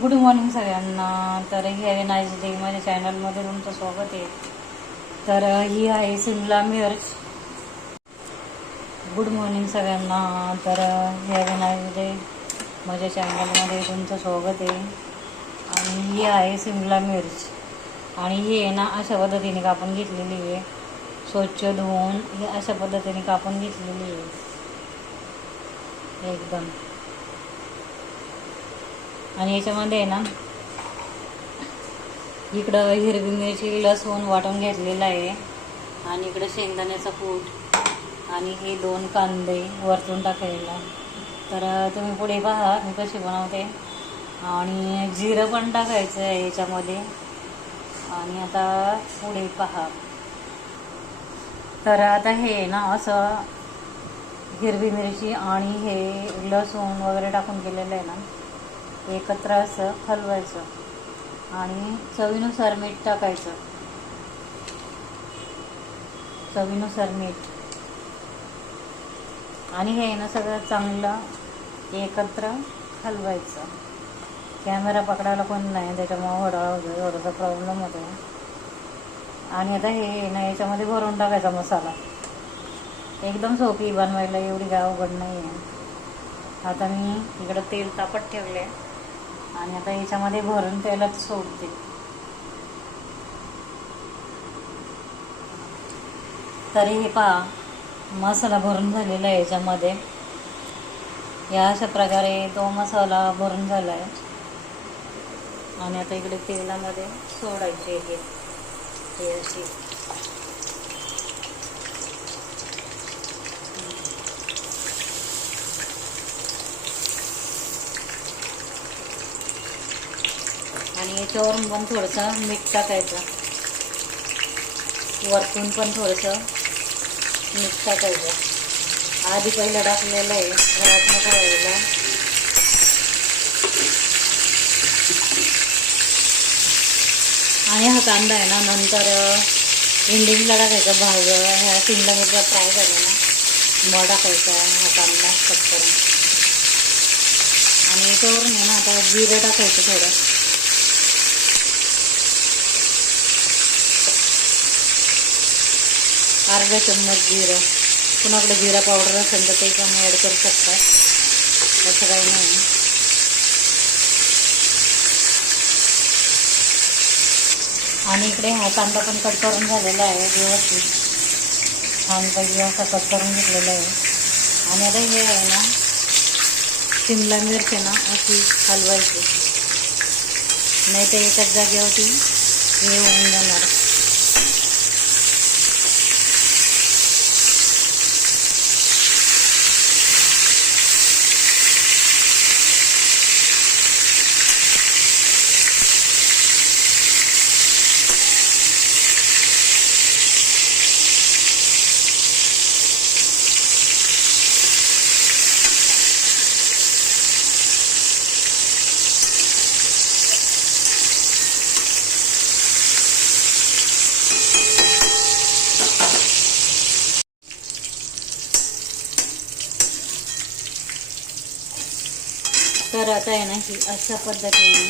Good morning सगळ्यांना. तर have nice day. माझ्या चॅनलमध्ये तुमचं स्वागत आहे. तर ही आहे शिमला मिर्च. गुड मॉर्निंग सगळ्यांना. तर हॅव नाईस डे. माझ्या चॅनलमध्ये तुमचं स्वागत आहे. आणि ही आहे शिमला मिर्च. आणि ही आहे ना अशा पद्धतीने कापून घेतलेली आहे. स्वच्छ धुवून ही अशा पद्धतीने कापून घेतलेली आहे एकदम. आणि याच्यामध्ये आहे ना इकडं हिरवी मिरची लसूण वाटून घेतलेला आहे. आणि इकडं शेंगदाण्याचा कूट आणि हे 2 कांदे वरतून टाकायला. तर तुम्ही पुढे पहा मी कशी बनवते. आणि जिरं पण टाकायचं आहे याच्यामध्ये. आणि आता पुढे पहा. तर आता हे ना असं हिरवी मिरची आणि हे लसूण वगैरे टाकून केलेलं आहे ना, एकत्र असं हलवायचं. आणि चवीनुसार मीठ टाकायचं. चवीनुसार मीठ. आणि हे ना सगळं चांगलं एकत्र हलवायचं. कॅमेरा पकडायला कोण नाही त्याच्यामुळे थोडासा प्रॉब्लेम होतो. आणि आता हे ना याच्यामध्ये भरून टाकायचा मसाला. एकदम सोपी बनवायला, एवढी काय अवघड नाही आहे. आता मी इकडं तेल तापत ठेवले आणि आता याच्यामध्ये भरून तेलात सोडते. तरी हे पहा मसाला भरून झालेला आहे याच्यामध्ये. या अशा प्रकारे तो मसाला भरून झाला आहे. आणि आता इकडे तेलामध्ये सोडायचे हे अशी. आणि याच्यावरून पण थोडंसं मीठ टाकायचं. वरतून पण थोडंसं मीठ टाकायचं. आधी पहिलं टाकलेलं आहे घरात नको व्हायला. आणि हा कांदा आहे ना नंतर एंडिंगला टाकायचा. ह्या शिमला मिरच्या फ्राय झाल्या ना मग टाकायचा हा कांदा कट करून. आणि याच्यावरून आहे ना आता जिरं टाकायचं थोडं. अर्धा चम्मच जिरं. कुणाकडे जिरा पावडर असेल तर ते पण ॲड करू शकतात, असं काही नाही. आणि इकडे हा कांदा पण कट करून झालेला आहे व्यवस्थित. छानपैकी असा कट करून घेतलेला आहे. आणि आता हे आहे ना शिमला मिरची ना अशी हलवायची, नाही तर एकाच जागेवरती हे होऊन जाणार. तर आता आहे ना ही अशा पद्धतीने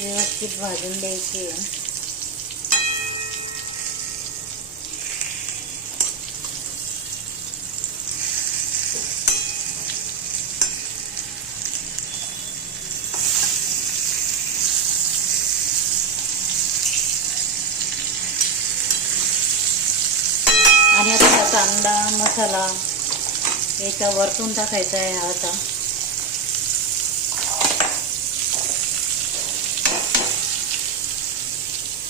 व्यवस्थित भाजून द्यायची आहे. आणि आता कांदा मसाला याच्या वरतून टाकायचा आहे आता.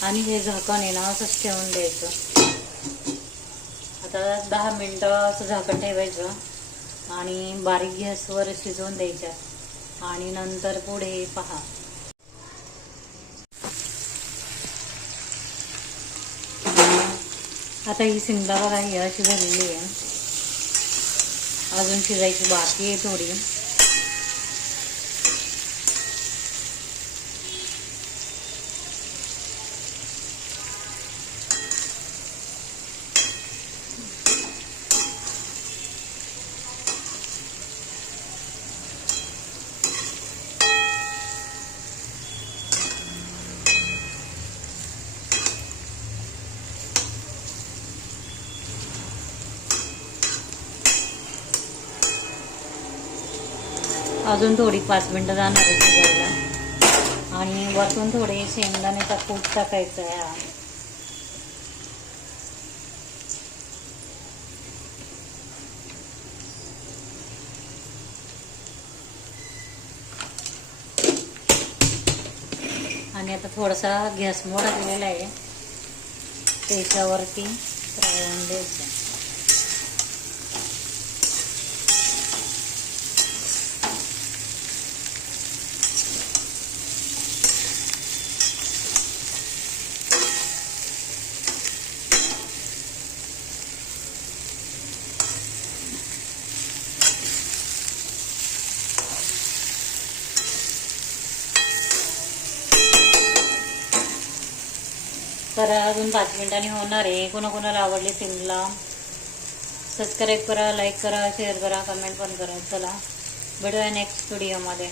आणि हे झाकण आहे ना असंच ठेवून द्यायचं. आता 10 मिनटं असं झाकण ठेवायचं आणि बारीक गॅसवर शिजवून द्यायच्या. आणि नंतर पुढे पहा. आता ही शिमला बघा ही अशी झालेली आहे. अजून शिजायची बाकी आहे थोडी. अजून थोडी 5 मिनटं जाणार आहे शिजायला. आणि वरतून थोडे शेंगदाण्याचा कूट टाकायचा आहे हा. आणि आता थोडासा गॅस मोठा केलेला आहे, त्याच्यावरती राहून द्यायचं. तर अजून 5 मिनिटांनी होणार आहे. कोणाकोणाला आवडले त्यांना सबस्क्राईब करा, लाईक करा, शेअर करा, कमेंट पण करा. चला भेटूया नेक्स्ट व्हिडिओमध्ये.